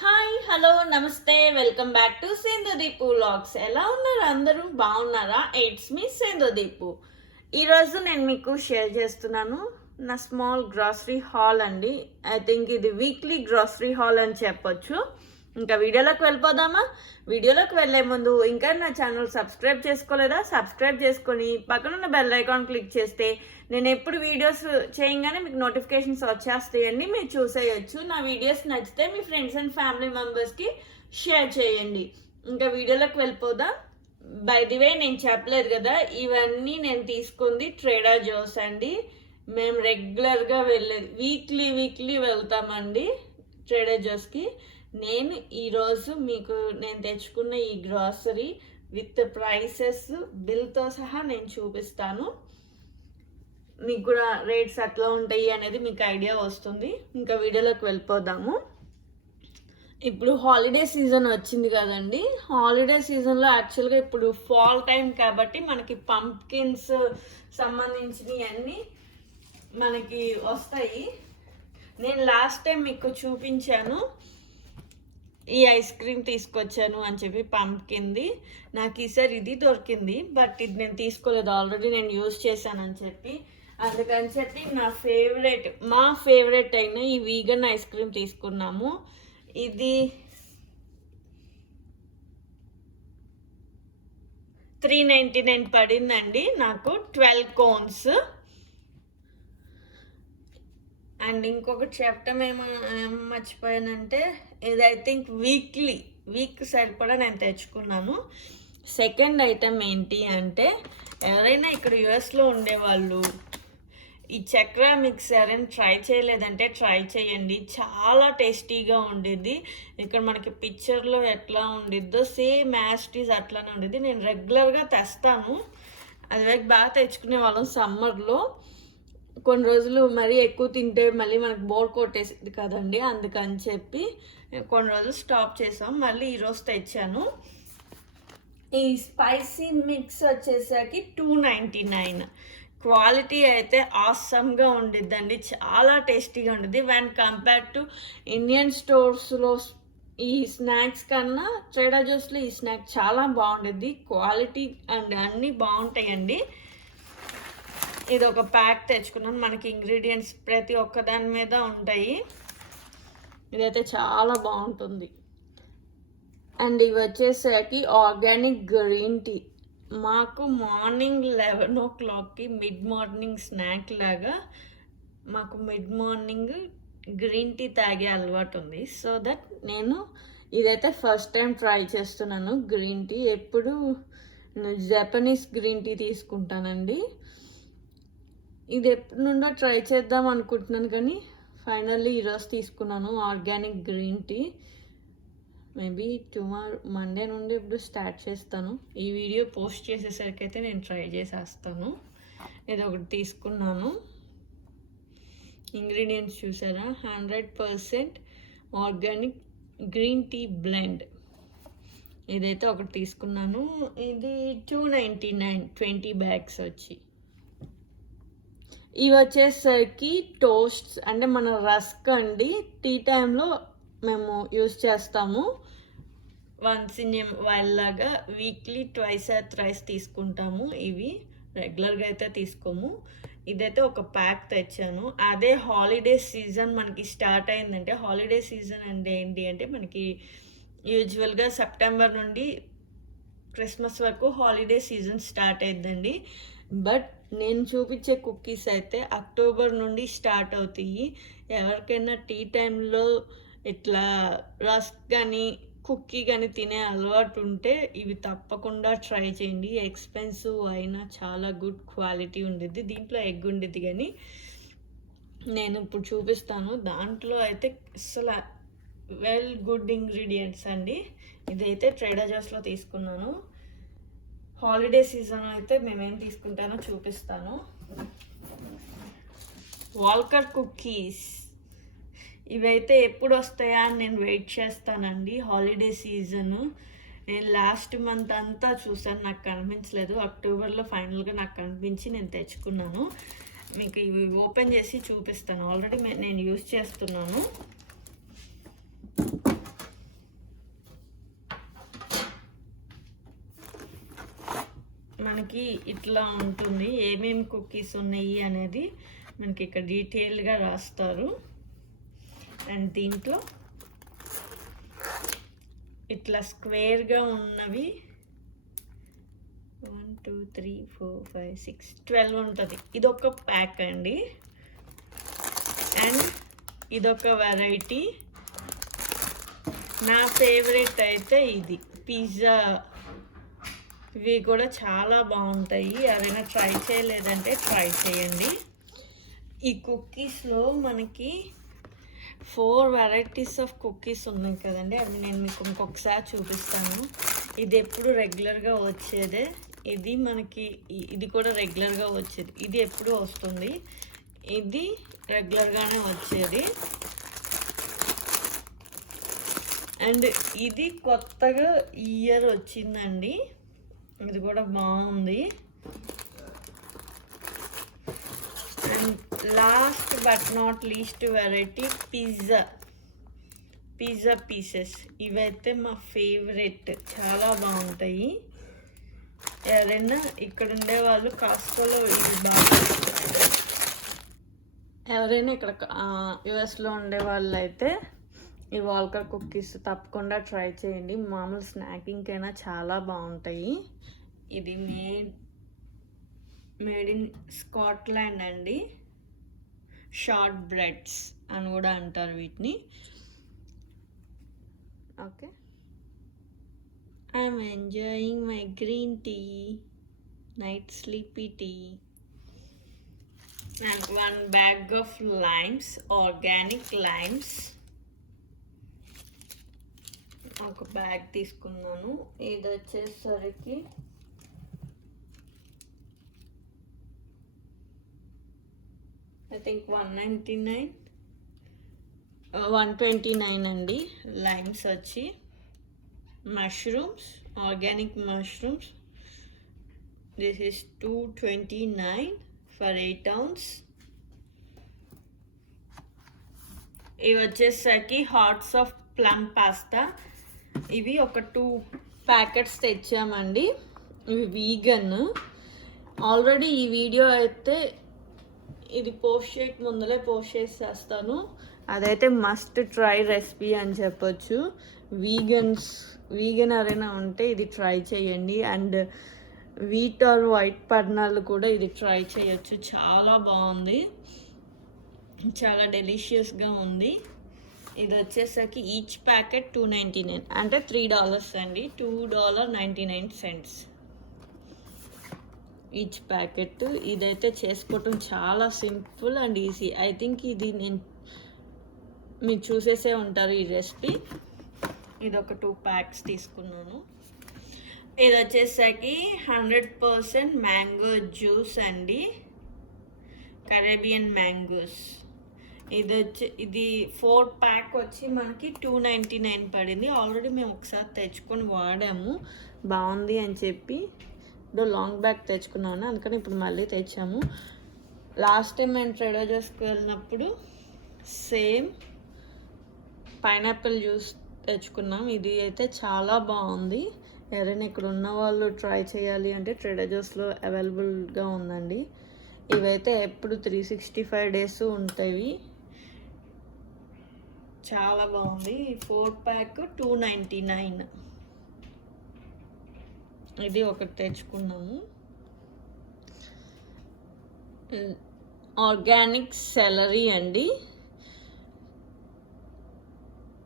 Hi hello నమస్తే welcome back to Sindhudeepu vlogs. ఎలా ఉన్నారు అందరూ? బాగున్నారా? It's me Sindhudeepu. ఈరోజు నేను మీకు షేర్ చేస్తున్నాను నా స్మాల్ గ్రాసరీ హాల్ అండి. ఐ థింక్ ఇది వీక్లీ గ్రాసరీ హాల్ అని చెప్పొచ్చు. ఇంకా వీడియోలోకి వెళ్ళిపోదామా? వీడియోలోకి వెళ్ళే ముందు ఇంకా నా ఛానల్ సబ్స్క్రైబ్ చేసుకోలేదా? సబ్స్క్రైబ్ చేసుకొని పక్కనున్న బెల్ ఐకాన్ క్లిక్ చేస్తే నేను ఎప్పుడు వీడియోస్ చేయగానే మీకు నోటిఫికేషన్స్ వచ్చేస్తాయండి, మీరు చూసేయచ్చు. నా వీడియోస్ నచ్చితే మీ ఫ్రెండ్స్ అండ్ ఫ్యామిలీ మెంబర్స్కి షేర్ చేయండి. ఇంకా వీడియోలోకి వెళ్ళిపోదాం. బై ది వే నేను చెప్పలేదు కదా, ఇవన్నీ నేను తీసుకుంది ట్రేడర్ జోస్ అండి. మేము రెగ్యులర్గా వెళ్ళేది వీక్లీ వెళ్తామండి ట్రేడర్ జోస్కి. నేను ఈరోజు మీకు నేను తెచ్చుకున్న ఈ గ్రాసరీ విత్ ప్రైసెస్ బిల్తో సహా నేను చూపిస్తాను. మీకు కూడా రేట్స్ ఎట్లా ఉంటాయి అనేది మీకు ఐడియా వస్తుంది. ఇంకా వీడియోలోకి వెళ్ళిపోదాము. ఇప్పుడు హాలిడే సీజన్ వచ్చింది కదండి. హాలిడే సీజన్లో యాక్చువల్గా ఇప్పుడు ఫాల్ టైం కాబట్టి మనకి పంప్కిన్స్ సంబంధించినవి అన్నీ మనకి వస్తాయి. నేను లాస్ట్ టైం మీకు చూపించాను, ఈ ఐస్ క్రీమ్ తీసుకొచ్చాను అని చెప్పి పంప్కిన్ది. నాకు ఈసారి ఇది దొరికింది, బట్ ఇది నేను తీసుకోలేదు, ఆల్రెడీ నేను యూజ్ చేశానని చెప్పి. అందుకని చెప్పి మా ఫేవరెట్ అయిన ఈ వీగన్ ఐస్ క్రీమ్ తీసుకున్నాము. ఇది 399 పడిందండి నాకు, 12 కోన్స్. అండ్ ఇంకొకటి చెప్పటం ఏం మర్చిపోయానంటే, ఇది ఐ థింక్ వీక్ సరిపడా నేను తెచ్చుకున్నాను. సెకండ్ ఐటమ్ ఏంటి అంటే, ఎవరైనా ఇక్కడ యుఎస్లో ఉండేవాళ్ళు ఈ చక్ర మిక్స్ ఎవరైనా ట్రై చేయలేదంటే ట్రై చేయండి. చాలా టేస్టీగా ఉండేది. ఇక్కడ మనకి పిక్చర్లో ఎట్లా ఉండిద్దో సేమ్ యాస్టీస్ అట్లానే ఉండేది. నేను రెగ్యులర్గా తెస్తాను. అది బాగా తెచ్చుకునే వాళ్ళం సమ్మర్లో. కొన్ని రోజులు మరీ ఎక్కువ తింటే మళ్ళీ మనకు బోర్ కొట్టేసింది కదండి, అందుకని చెప్పి కొన్ని రోజులు స్టాప్ చేసాం. మళ్ళీ ఈరోజు తెచ్చాను. ఈ స్పైసీ మిక్స్ వచ్చేసరికి 299. క్వాలిటీ అయితే ఆసమ్గా ఉండిద్దండి, చాలా టేస్టీగా ఉండిద్ది. వెన్ కంపేర్ టు ఇండియన్ స్టోర్స్లో ఈ స్నాక్స్ కన్నా ట్రేడర్ జోస్లో ఈ స్నాక్ చాలా బాగుండిద్ది. క్వాలిటీ అండ్ అన్నీ బాగుంటాయండి. ఇది ఒక ప్యాక్ తెచ్చుకున్నాను. మనకి ఇంగ్రీడియంట్స్ ప్రతి ఒక్క దాని మీద ఉంటాయి. ఇదైతే చాలా బాగుంటుంది. అండ్ ఇవి వచ్చేసరికి ఆర్గానిక్ గ్రీన్ టీ. మాకు మార్నింగ్ 11 o'clockకి మిడ్ మార్నింగ్ స్నాక్ లాగా మాకు మిడ్ మార్నింగ్ గ్రీన్ టీ తాగే అలవాటు ఉంది. సో దట్ నేను ఇదైతే ఫస్ట్ టైం ట్రై చేస్తున్నాను గ్రీన్ టీ. ఎప్పుడు జపనీస్ గ్రీన్ టీ తీసుకుంటానండి. ఇది ఎప్పటి నుండో ట్రై చేద్దాం అనుకుంటున్నాను, కానీ ఫైనల్లీ ఈరోజు తీసుకున్నాను organic green tea. Maybe tomorrow Monday నుండి ఇప్పుడు స్టార్ట్ చేస్తాను. ఈ వీడియో పోస్ట్ చేసేసరికి అయితే నేను ట్రై చేసేస్తాను. ఇది ఒకటి తీసుకున్నాను. ఇంగ్రీడియంట్స్ చూసారా? 100% ఆర్గానిక్ గ్రీన్ టీ బ్లెండ్. ఇదైతే ఒకటి తీసుకున్నాను. ఇది 299, 20 bags వచ్చి. ఇవి వచ్చేసరికి టోస్ట్స్, అంటే మన రస్క్ అండి. టీ టైంలో మేము యూజ్ చేస్తాము. వన్స్ ఇన్ వైల్ లాగా వీక్లీ 2 or 3 తీసుకుంటాము. ఇవి రెగ్యులర్గా అయితే తీసుకోము. ఇదైతే ఒక ప్యాక్ తెచ్చాను. అదే హాలిడే సీజన్ మనకి స్టార్ట్ అయిందంటే, హాలిడే సీజన్ అంటే ఏంటి అంటే మనకి యూజువల్గా సెప్టెంబర్ నుండి క్రిస్మస్ వరకు హాలిడే సీజన్ స్టార్ట్ అయిందండి. బట్ నేను చూపించే కుకీస్ అయితే అక్టోబర్ నుండి స్టార్ట్ అవుతాయి. ఎవరికైనా టీ టైంలో ఇట్లా రస్క్ కానీ కుకీ కానీ తినే అలవాటు ఉంటే ఇవి తప్పకుండా ట్రై చేయండి. ఎక్స్పెన్సివ్ అయినా చాలా గుడ్ క్వాలిటీ ఉండిద్ది. దీంట్లో ఎగ్ ఉండిద్ది, కానీ నేను ఇప్పుడు చూపిస్తాను. దాంట్లో అయితే అసలు గుడ్ ఇంగ్రీడియంట్స్ అండి. ఇదైతే ట్రేడర్ జోస్లో తీసుకున్నాను. హాలిడే సీజన్ అయితే మేమేం తీసుకుంటానో చూపిస్తాను. వాల్కర్ కుకీస్ ఇవైతే ఎప్పుడు వస్తాయా అని నేను వెయిట్ చేస్తానండి. హాలిడే సీజను నేను లాస్ట్ మంత్ అంతా చూసాను, నాకు కనిపించలేదు. అక్టోబర్లో ఫైనల్గా నాకు కనిపించి నేను తెచ్చుకున్నాను. మీకు ఇవి ఓపెన్ చేసి చూపిస్తాను. ఆల్రెడీ నేను యూజ్ చేస్తున్నాను. మనకి ఇట్లా ఉంటుంది, ఏమేమి కుకీస్ ఉన్నాయి అనేది మనకి ఇక్కడ డీటెయిల్గా రాస్తారు. అండ్ దీంట్లో ఇట్లా స్క్వేర్గా ఉన్నవి 1 2 3 4 5 6 12 ఉంటుంది. ఇదొక ప్యాక్ అండి. అండ్ ఇదొక వెరైటీ. నా ఫేవరెట్ అయితే ఇది పిజ్జా. ఇవి కూడా చాలా బాగుంటాయి. ఎవరైనా ట్రై చేయలేదంటే ట్రై చేయండి. ఈ కుకీస్లో మనకి 4 వెరైటీస్ ఆఫ్ కుకీస్ ఉన్నాయి కదండి, అవి నేను మీకు ఇంకొకసారి చూపిస్తాను. ఇది ఎప్పుడు రెగ్యులర్గా వచ్చేదే. ఇది మనకి ఇది కూడా రెగ్యులర్గా వచ్చేది. ఇది ఎప్పుడు వస్తుంది, ఇది రెగ్యులర్గానే వచ్చేది. అండ్ ఇది కొత్తగా ఈ ఇయర్ వచ్చిందండి. ఇది కూడా బాగుంది. And last but not least variety pizza pieces. ఇవైతే మా ఫేవరెట్, చాలా బాగుంటాయి. ఎవరైనా ఇక్కడ ఉండే వాళ్ళు కాస్కోలో ఇది బాగా, ఎవరైనా ఇక్కడ యుఎస్లో ఉండే వాళ్ళు అయితే ఈ వాల్కర్ కుకీస్ తప్పకుండా ట్రై చేయండి. మామూలు స్నాకింగ్ అయినా చాలా బాగుంటాయి. ఇది మేడ్ ఇన్ స్కాట్లాండ్ అండి. షార్ట్ బ్రెడ్స్ అని కూడా అంటారు వీటిని. Okay, I'm enjoying my green tea, night sleepy tea. And 1 bag of limes, organic limes. ఒక బ్యాగ్ తీసుకున్నాను. ఇది వచ్చేసరికి ఐ థింక్ 129 అండి. లైమ్స్ వచ్చి mushrooms, organic mushrooms. This is 229 for 8 ounce. ఇవి వచ్చేసరికి హార్ట్స్ ఆఫ్ ప్లమ్ పాస్తా. ఇవి ఒక 2 ప్యాకెట్స్ తెచ్చామండి. ఇవి వీగన్. ఆల్రెడీ ఈ వీడియో అయితే ఇది పోస్ట్ చేయక ముందలే పోస్ట్ చేసేస్తాను. అదైతే మస్ట్ ట్రై రెసిపీ అని చెప్పొచ్చు. వీగన్ ఎవరైనా ఉంటే ఇది ట్రై చేయండి. అండ్ వీట్ ఆర్ వైట్ పర్నాలు కూడా ఇది ట్రై చేయొచ్చు. చాలా బాగుంది, చాలా డెలిషియస్గా ఉంది. ఇది వచ్చేసరికి ఈచ్ ప్యాకెట్ $2.99 అంటే $3 అండి. $2.99 ఈచ్ ప్యాకెట్. ఇదైతే చేసుకోవటం చాలా simple and easy. I think ఇది మీరు చూసేసే ఉంటారు ఈ రెసిపీ. ఇది ఒక 2 ప్యాక్స్ తీసుకున్నాను. ఇది వచ్చేసరికి 100% మ్యాంగో జ్యూస్ అండి, కరేబియన్ మ్యాంగోస్. ఇది 4 ప్యాక్ వచ్చి మనకి $2.99 పడింది. ఆల్రెడీ మేము ఒకసారి తెచ్చుకొని వాడాము, బాగుంది అని చెప్పి లాంగ్ బ్యాగ్ తెచ్చుకున్నాను. అందుకని ఇప్పుడు మళ్ళీ తెచ్చాము. లాస్ట్ టైం మేము ట్రేడర్ జోస్కి వెళ్ళినప్పుడు సేమ్ పైనాపిల్ జ్యూస్ తెచ్చుకున్నాం. ఇది అయితే చాలా బాగుంది. ఎవరైనా ఇక్కడ ఉన్న వాళ్ళు ట్రై చేయాలి అంటే ట్రేడర్ జోస్లో అవైలబుల్గా ఉందండి. ఇవైతే ఎప్పుడు 365 days ఉంటాయి. చాలా బాగుంది. 4 ప్యాక్ $2.99. ఇది ఒకటి తెచ్చుకున్నాము. ఆర్గానిక్ సెలరీ అండి.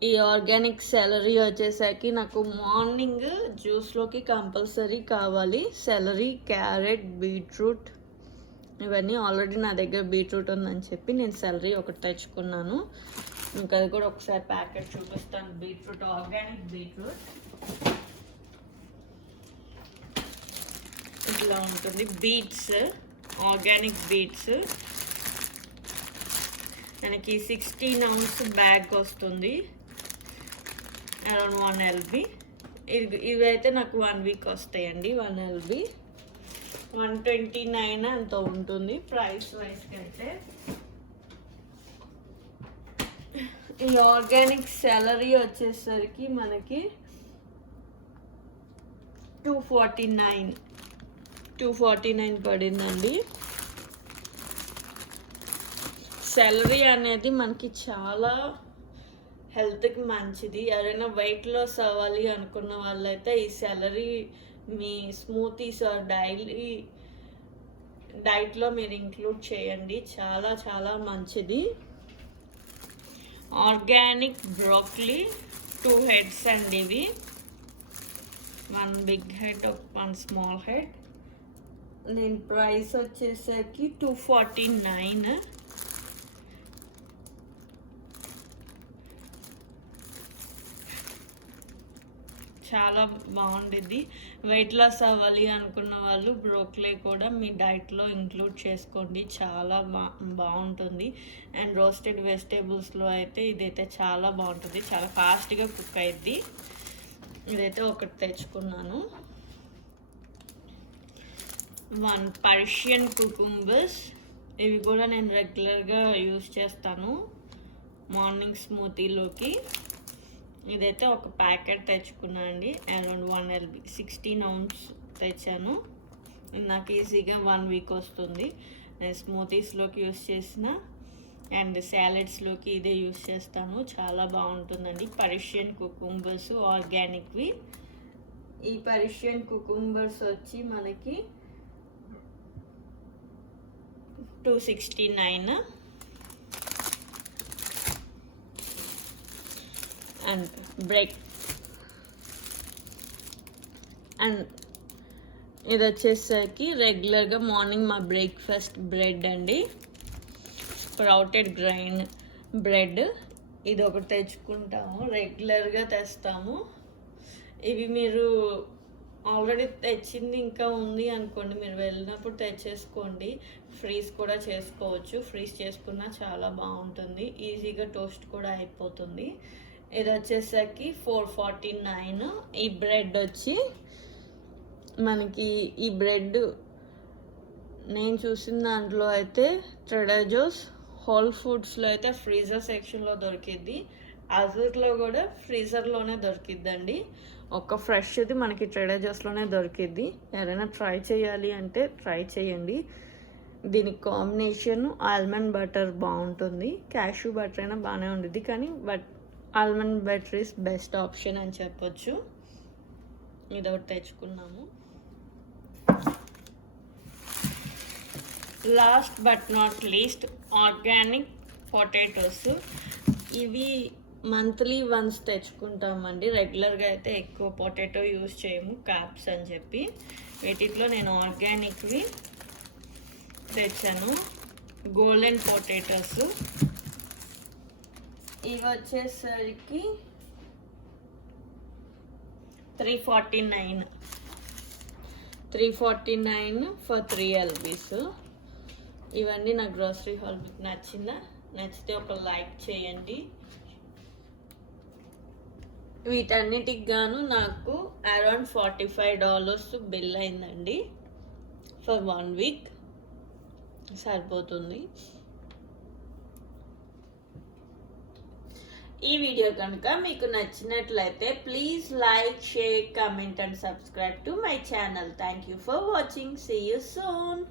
ఈ ఆర్గానిక్ సెలరీ వచ్చేసరికి నాకు మార్నింగ్ జ్యూస్లోకి కంపల్సరీ కావాలి. సెలరీ, క్యారెట్, బీట్రూట్ ఇవన్నీ. ఆల్రెడీ నా దగ్గర బీట్రూట్ ఉందని చెప్పి నేను సెలరీ ఒకటి తెచ్చుకున్నాను. ఇంకా అది కూడా ఒకసారి ప్యాకెట్ చూపిస్తాను. బీట్రూట్, ఆర్గానిక్ బీట్రూట్ ఇట్లా ఉంటుంది. బీట్స్, ఆర్గానిక్ బీట్స్ మనకి 16 ounce బ్యాగ్ వస్తుంది, అరౌండ్ 1 lb. ఇవైతే నాకు 1 week వస్తాయండి. 1 lb 129 అంత ఉంటుంది ప్రైస్ వైస్కి అయితే. ఈ ఆర్గానిక్ సెలరీ వచ్చేసరికి మనకి 249 249 పడిందండి. సెలరీ అనేది మనకి చాలా హెల్త్కి మంచిది. ఎవరైనా వెయిట్ లాస్ అవ్వాలి అనుకున్న వాళ్ళైతే ఈ సెలరీ మీ స్మూతీస్ డైలీ డైట్లో మీరు ఇంక్లూడ్ చేయండి. చాలా చాలా మంచిది. ఆర్గానిక్ బ్రోకలీ 2 heads అండి ఇవి. 1 big head, 1 small head. దీని ప్రైస్ వచ్చేసరికి 249. చాలా బాగుండిద్ది. వెయిట్ లాస్ అవ్వాలి అనుకున్న వాళ్ళు బ్రోకలీ కూడా మీ డైట్లో ఇంక్లూడ్ చేసుకోండి. చాలా బాగుంటుంది. అండ్ రోస్టెడ్ వెజిటేబుల్స్లో అయితే ఇదైతే చాలా బాగుంటుంది. చాలా ఫాస్ట్గా కుక్ అయ్యిద్ది. ఇదైతే ఒకటి తెచ్చుకున్నాను. 1 పర్షియన్ కుకుంబర్స్. ఇవి కూడా నేను రెగ్యులర్గా యూజ్ చేస్తాను మార్నింగ్ స్మూతీలోకి. ఇదైతే ఒక ప్యాకెట్ తెచ్చుకున్నాను అండి. అరౌండ్ 1 lb 16 ounce తెచ్చాను. నాకు ఈజీగా 1 week వస్తుంది. నేను స్మూతీస్లోకి యూస్ చేసిన అండ్ సాలెడ్స్లోకి ఇదే యూస్ చేస్తాను. చాలా బాగుంటుందండి. పర్షియన్ కుకుంబర్స్ ఆర్గానిక్వి. ఈ పర్షియన్ కుకుంబర్స్ వచ్చి మనకి 269. And bread. అండ్ ఇది వచ్చేసరికి రెగ్యులర్గా మార్నింగ్ మా బ్రేక్ఫాస్ట్ బ్రెడ్ అండి. Sprouted grain bread. ఇది ఒకటి తెచ్చుకుంటాము, రెగ్యులర్గా తెస్తాము. ఇవి మీరు ఆల్రెడీ తెచ్చింది ఇంకా ఉంది అనుకోండి, మీరు వెళ్ళినప్పుడు తెచ్చేసుకోండి. ఫ్రీజ్ కూడా చేసుకోవచ్చు. ఫ్రీజ్ చేసుకున్నా చాలా బాగుంటుంది. ఈజీగా టోస్ట్ కూడా అయిపోతుంది. ఇది వచ్చేసరికి 449. ఈ బ్రెడ్ వచ్చి మనకి ఈ బ్రెడ్ నేను చూసిన దాంట్లో అయితే ట్రెడర్ జోస్, హోల్ ఫుడ్స్లో అయితే ఫ్రీజర్ సెక్షన్లో దొరికిద్ది. అజూర్లో కూడా ఫ్రీజర్లోనే దొరికిద్దండి. ఒక ఫ్రెష్ది మనకి ట్రెడర్ జోస్లోనే దొరికిద్ది. ఎవరైనా ట్రై చేయాలి అంటే ట్రై చేయండి. దీనికి కాంబినేషన్ ఆల్మండ్ బటర్ బాగుంటుంది. క్యాష్యూ బటర్ అయినా బాగానే ఉంటుంది, కానీ almond butter is best option అని చెప్పొచ్చు. ఇదొకటి తెచ్చుకున్నాము. Last but not least organic potatoes. ఇవి మంత్లీ వన్స్ తెచ్చుకుంటామండి. రెగ్యులర్గా అయితే ఎక్కువ పొటాటో యూజ్ చేయము, క్యాప్స్ అని చెప్పి. వీటిలో నేను ఆర్గానిక్వి తెచ్చాను. Golden potatoes. ఇవి వచ్చేసరికి 349 ఫర్ 3 lbs. ఇవన్నీ నా గ్రోసరీ హాల్ మీకు నచ్చితే ఒక లైక్ చేయండి. వీటన్నిటికి గాను నాకు అరౌండ్ $45 బిల్ అయిందండి. ఫర్ 1 week సరిపోతుంది. ఈ వీడియో కనుక మీకు నచ్చినట్లయితే please like, share, comment and subscribe to my channel. Thank you for watching. See you soon.